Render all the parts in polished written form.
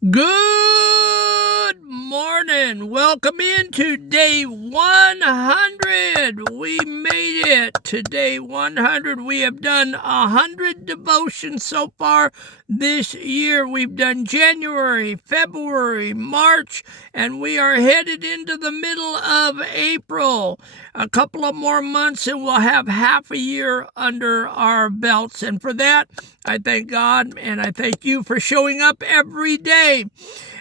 Good morning. Welcome into day 100. We made it to day 100. We have done 100 devotions so far this year. We've done January, February, March, and we are headed into the middle of April. A couple of more months and we'll have half a year under our belts. And for that, I thank God and I thank you for showing up every day.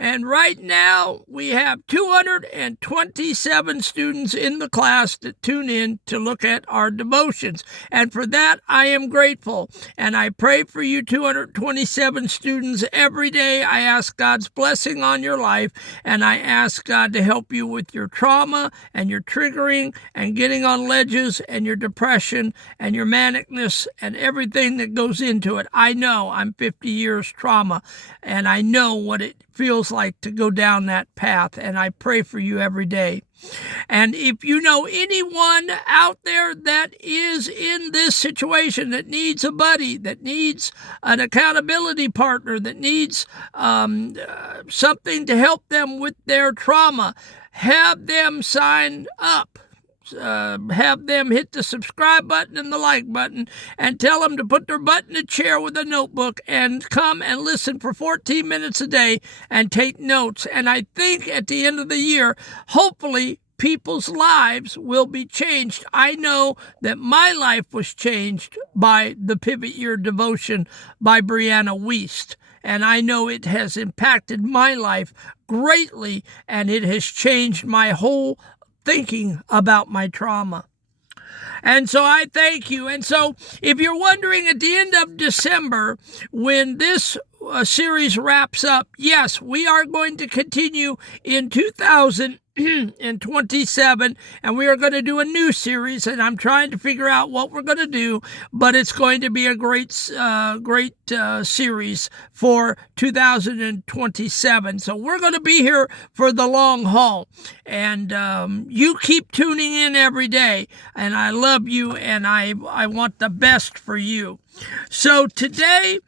And right now, we have 227 students in the class that tune in to look at our devotions. And for that, I am grateful. And I pray for you 227 students every day. I ask God's blessing on your life, and I ask God to help you with your trauma and your triggering and getting on ledges and your depression and your manicness and everything that goes into it. I know I'm 50 years trauma, and I know what it feels like to go down that path, and I pray for you every day. And if you know anyone out there that is in this situation, that needs a buddy, that needs an accountability partner, that needs something to help them with their trauma, have them sign up. Have them hit the subscribe button and the like button and tell them to put their butt in a chair with a notebook and come and listen for 14 minutes a day and take notes. And I think at the end of the year, hopefully, people's lives will be changed. I know that my life was changed by the Pivot Year Devotion by Brianna Wiest. And I know it has impacted my life greatly, and it has changed my whole thinking about my trauma. And so I thank you. And so if you're wondering at the end of December, when this series wraps up, yes, we are going to continue in 2027, and we are going to do a new series, and I'm trying to figure out what we're going to do, but it's going to be a great series for 2027. So we're going to be here for the long haul, and you keep tuning in every day, and I love you, and I want the best for you. So today,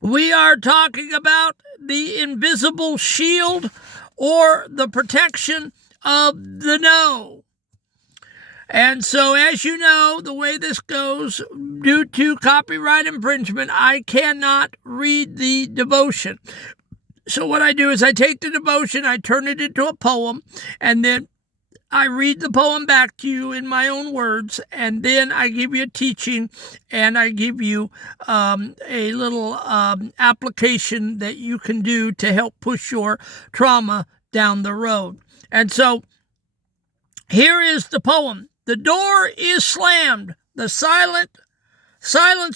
we are talking about the invisible shield or the protection of the no. And so, as you know, the way this goes, due to copyright infringement, I cannot read the devotion. So what I do is I take the devotion, I turn it into a poem, and then I read the poem back to you in my own words, and then I give you a teaching, and I give you a little application that you can do to help push your trauma down the road. And so here is the poem. The door is slammed. The silence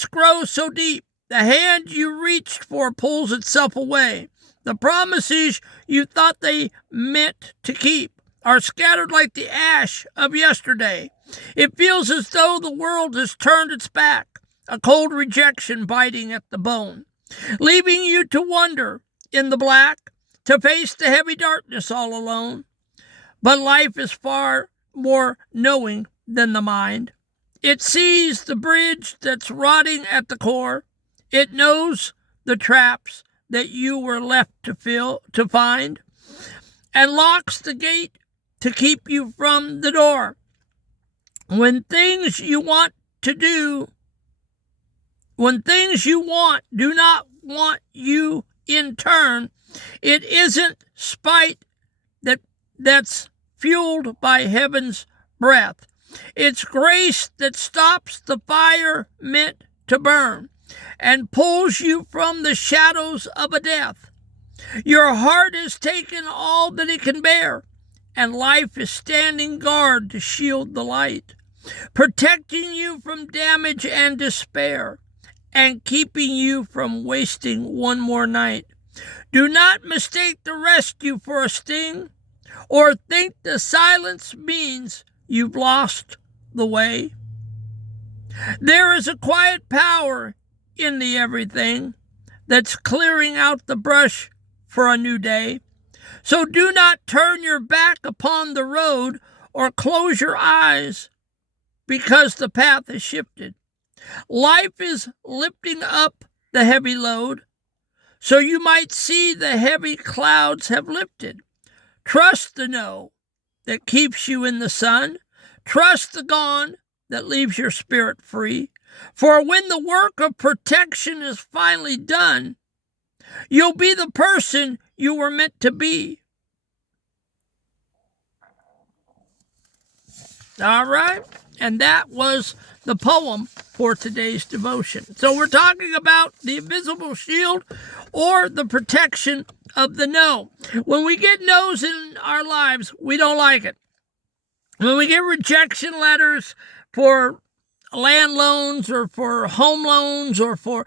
grows so deep. The hand you reached for pulls itself away. The promises you thought they meant to keep are scattered like the ash of yesterday. It feels as though the world has turned its back, a cold rejection biting at the bone, leaving you to wander in the black, to face the heavy darkness all alone. But life is far more knowing than the mind. It sees the bridge that's rotting at the core. It knows the traps that you were left to find, and locks the gate to keep you from the door. When things you want do not want you in turn, it isn't spite that's fueled by heaven's breath. It's grace that stops the fire meant to burn and pulls you from the shadows of a death. Your heart has taken all that it can bear, and life is standing guard to shield the light, protecting you from damage and despair, and keeping you from wasting one more night. Do not mistake the rescue for a sting, or think the silence means you've lost the way. There is a quiet power in the everything that's clearing out the brush for a new day. So do not turn your back upon the road or close your eyes because the path has shifted. Life is lifting up the heavy load. so you might see the heavy clouds have lifted. Trust the no that keeps you in the sun. Trust the gone that leaves your spirit free. For when the work of protection is finally done, you'll be the person you were meant to be. All right? And that was the poem for today's devotion. So we're talking about the invisible shield or the protection of the no. When we get no's in our lives, we don't like it. When we get rejection letters for land loans or for home loans or for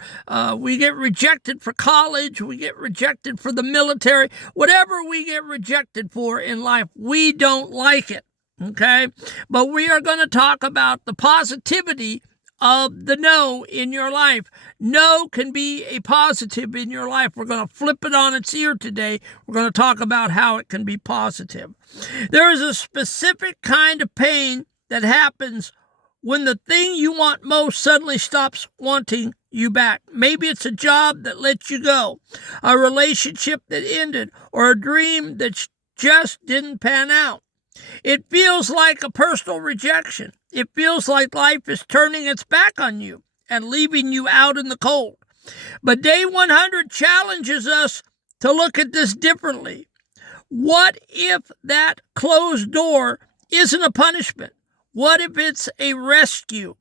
we get rejected for college, we get rejected for the military, whatever we get rejected for in life, we don't like it. Okay? But we are going to talk about the positivity of the no in your life. No can be a positive in your life. We're going to flip it on its ear today. We're going to talk about how it can be positive. There is a specific kind of pain that happens when the thing you want most suddenly stops wanting you back. Maybe it's a job that let you go, a relationship that ended, or a dream that just didn't pan out. It feels like a personal rejection. It feels like life is turning its back on you and leaving you out in the cold. But Day 100 challenges us to look at this differently. What if that closed door isn't a punishment? What if it's a rescue?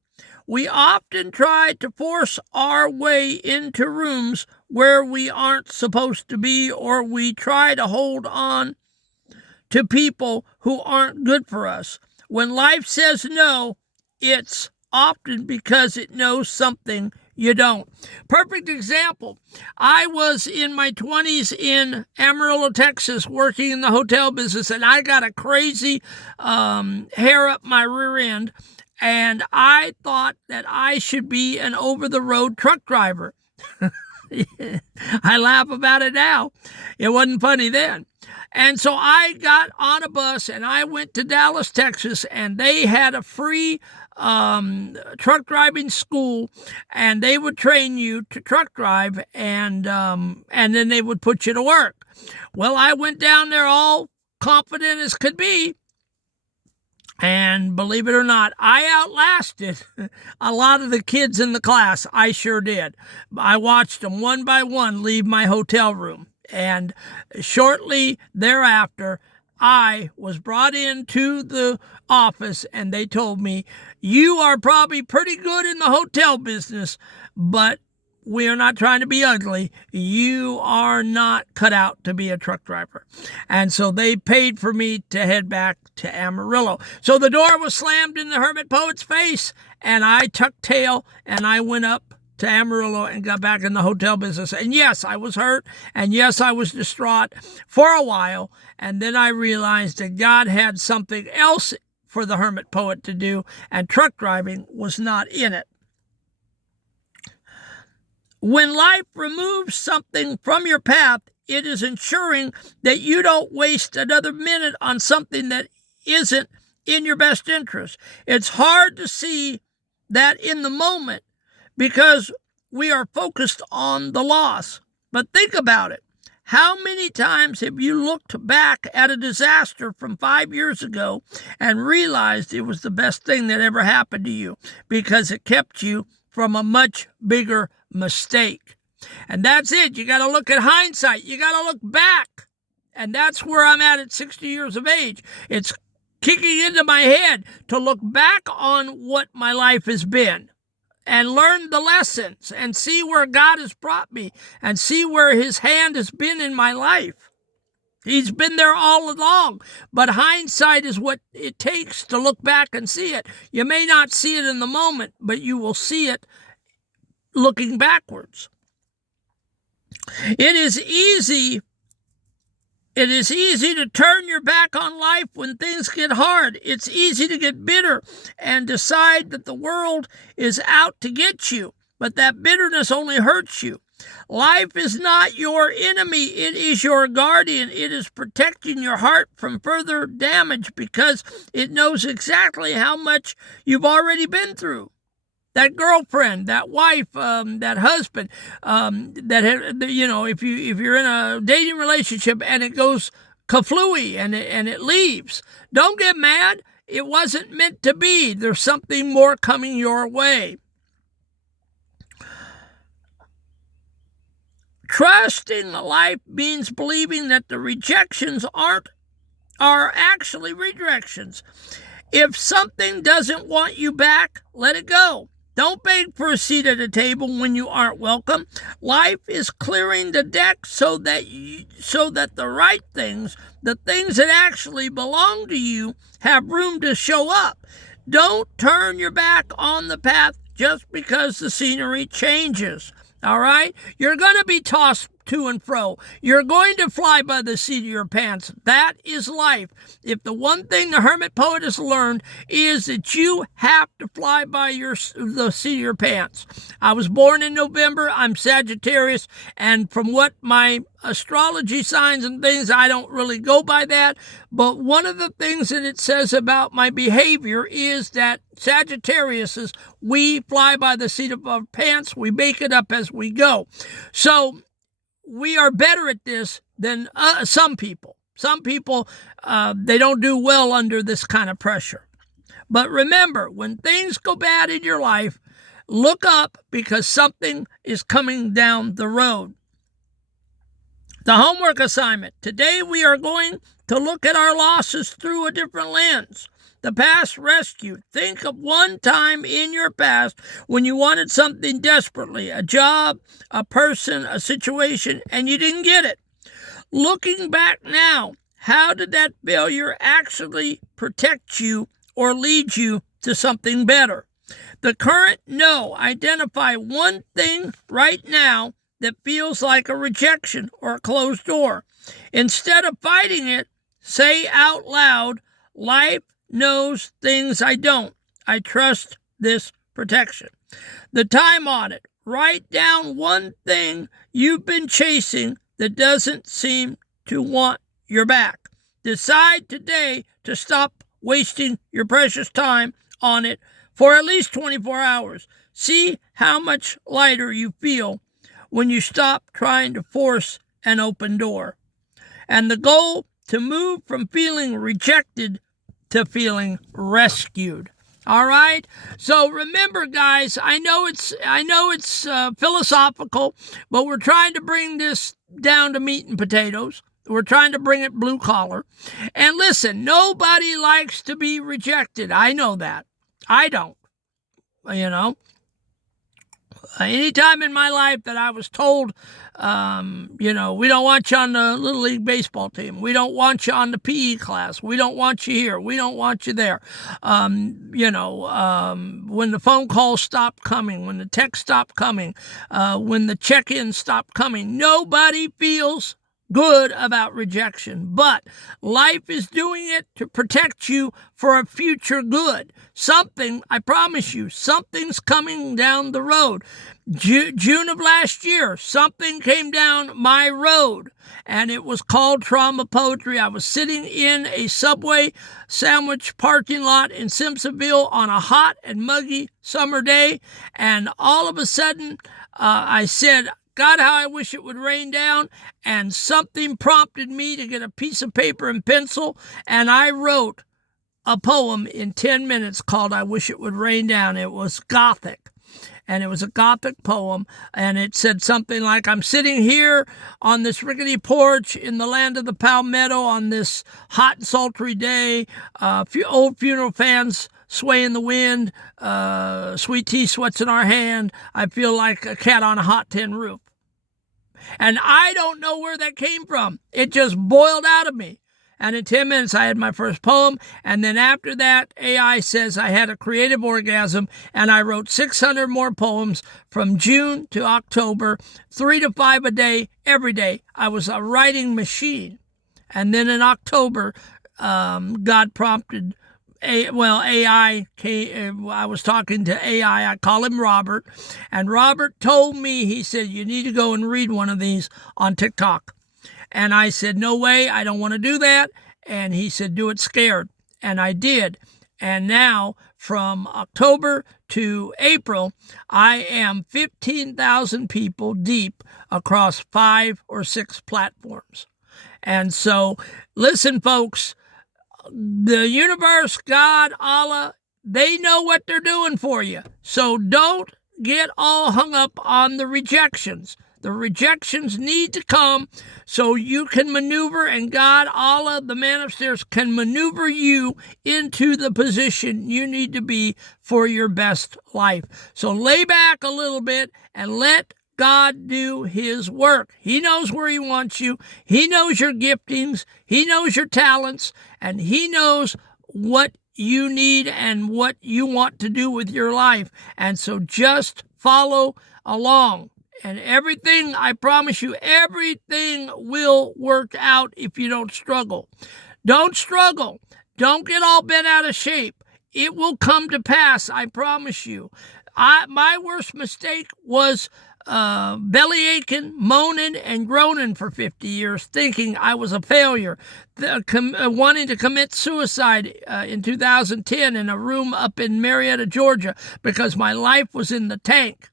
We often try to force our way into rooms where we aren't supposed to be, or we try to hold on to people who aren't good for us. When life says no, it's often because it knows something you don't. Perfect example. I was in my 20s in Amarillo, Texas, working in the hotel business, and I got a crazy hair up my rear end, and I thought that I should be an over-the-road truck driver. I laugh about it now. It wasn't funny then. And so I got on a bus and I went to Dallas, Texas, and they had a free truck driving school, and they would train you to truck drive, and then they would put you to work. Well, I went down there all confident as could be, and believe it or not, I outlasted a lot of the kids in the class. I sure did. I watched them one by one leave my hotel room. And shortly thereafter, I was brought into the office, and they told me, you are probably pretty good in the hotel business, but we are not trying to be ugly. You are not cut out to be a truck driver. And so they paid for me to head back to Amarillo. So the door was slammed in the Hermit Poet's face, and I tucked tail, and I went up to Amarillo and got back in the hotel business. And yes, I was hurt, and yes, I was distraught for a while, and then I realized that God had something else for the Hermit Poet to do, and truck driving was not in it. When life removes something from your path, it is ensuring that you don't waste another minute on something that isn't in your best interest. It's hard to see that in the moment, because we are focused on the loss. But think about it. How many times have you looked back at a disaster from 5 years ago and realized it was the best thing that ever happened to you because it kept you from a much bigger mistake? And that's it. You got to look at hindsight. You got to look back. And that's where I'm at 60 years of age. It's kicking into my head to look back on what my life has been and learn the lessons and see where God has brought me and see where his hand has been in my life. He's been there all along, but hindsight is what it takes to look back and see it. You may not see it in the moment, but you will see it looking backwards. It is easy to turn your back on life when things get hard. It's easy to get bitter and decide that the world is out to get you, but that bitterness only hurts you. Life is not your enemy. It is your guardian. It is protecting your heart from further damage because it knows exactly how much you've already been through. that girlfriend, that wife, that husband, if you're in a dating relationship and it goes kaflooey and it leaves, don't get mad. It wasn't meant to be. There's something more coming your way. Trusting life means believing that the rejections are actually redirections. If something doesn't want you back, let it go. Don't beg for a seat at a table when you aren't welcome. Life is clearing the deck so that the right things, the things that actually belong to you, have room to show up. Don't turn your back on the path just because the scenery changes. All right? You're going to be tossed to and fro. You're going to fly by the seat of your pants. That is life. If the one thing the hermit poet has learned is that you have to fly by the seat of your pants. I was born in November. I'm Sagittarius. And from what my astrology signs and things, I don't really go by that. But one of the things that it says about my behavior is that Sagittariuses, we fly by the seat of our pants. We make it up as we go. So we are better at this than some people. Some people, they don't do well under this kind of pressure. But remember, when things go bad in your life, look up because something is coming down the road. The homework assignment. Today we are going to look at our losses through a different lens. The past rescue. Think of one time in your past when you wanted something desperately, a job, a person, a situation, and you didn't get it. Looking back now, how did that failure actually protect you or lead you to something better? The current no. Identify one thing right now that feels like a rejection or a closed door. Instead of fighting it, say out loud, life knows things I don't. I trust this protection. The time audit. Write down one thing you've been chasing that doesn't seem to want your back. Decide today to stop wasting your precious time on it for at least 24 hours. See how much lighter you feel when you stop trying to force an open door. And the goal, to move from feeling rejected to feeling rescued. All right? So remember, guys, I know it's philosophical, but we're trying to bring this down to meat and potatoes. We're trying to bring it blue collar. And listen, nobody likes to be rejected. I know that. I don't. Anytime in my life that I was told, we don't want you on the Little League baseball team. We don't want you on the PE class. We don't want you here. We don't want you there. When the phone calls stopped coming, when the text stopped coming, when the check-in stopped coming, nobody feels good about rejection, but life is doing it to protect you for a future good. Something, I promise you, something's coming down the road. June of last year, something came down my road, and it was called trauma poetry. I was sitting in a Subway sandwich parking lot in Simpsonville on a hot and muggy summer day, and all of a sudden, I said, God, how I wish it would rain down, and something prompted me to get a piece of paper and pencil, and I wrote a poem in 10 minutes called I Wish It Would Rain Down. It was Gothic, and it was a Gothic poem, and it said something like, I'm sitting here on this rickety porch in the land of the palmetto on this hot and sultry day, old funeral fans sway in the wind, sweet tea sweats in our hand. I feel like a cat on a hot tin roof. And I don't know where that came from. It just boiled out of me. And in 10 minutes, I had my first poem. And then after that, AI says I had a creative orgasm. And I wrote 600 more poems from June to October, 3 to 5 a day, every day. I was a writing machine. And then in October, God prompted AI came. I was talking to AI. I call him Robert. And Robert told me, he said, you need to go and read one of these on TikTok. And I said, no way, I don't want to do that. And he said, do it scared. And I did. And now, from October to April, I am 15,000 people deep across 5 or 6 platforms. And so, listen, folks, the universe, God, Allah, they know what they're doing for you. So don't get all hung up on the rejections. The rejections need to come so you can maneuver, and God, Allah, the man upstairs, can maneuver you into the position you need to be for your best life. So lay back a little bit and let God do his work. He knows where he wants you. He knows your giftings. He knows your talents, and he knows what you need and what you want to do with your life. And so just follow along. And everything, I promise you, everything will work out if you don't struggle. Don't struggle. Don't get all bent out of shape. It will come to pass, I promise you. My worst mistake was belly aching, moaning, and groaning for 50 years, thinking I was a failure, wanting to commit suicide in 2010 in a room up in Marietta, Georgia, because my life was in the tank.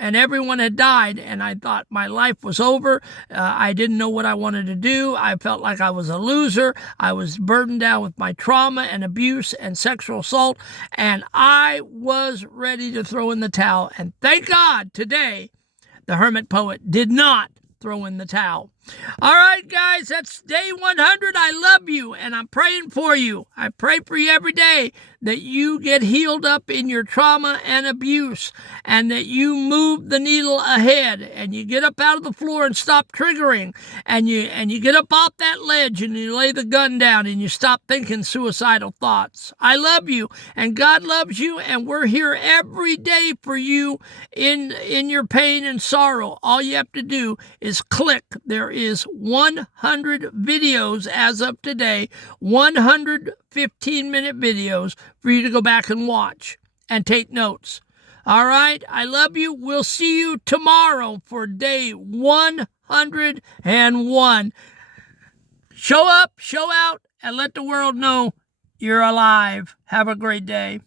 And everyone had died, and I thought my life was over. I didn't know what I wanted to do. I felt like I was a loser. I was burdened down with my trauma and abuse and sexual assault, and I was ready to throw in the towel. And thank God today, the Hermit Poet did not throw in the towel. All right, guys, that's day 100. I love you, and I'm praying for you. I pray for you every day that you get healed up in your trauma and abuse, and that you move the needle ahead, and you get up out of the floor and stop triggering, and you get up off that ledge, and you lay the gun down, and you stop thinking suicidal thoughts. I love you, and God loves you, and we're here every day for you in your pain and sorrow. All you have to do is click. There is 100 videos as of today, 100 15-minute videos for you to go back and watch and take notes. All right, I love you. We'll see you tomorrow for day 101. Show up, show out, and let the world know you're alive. Have a great day.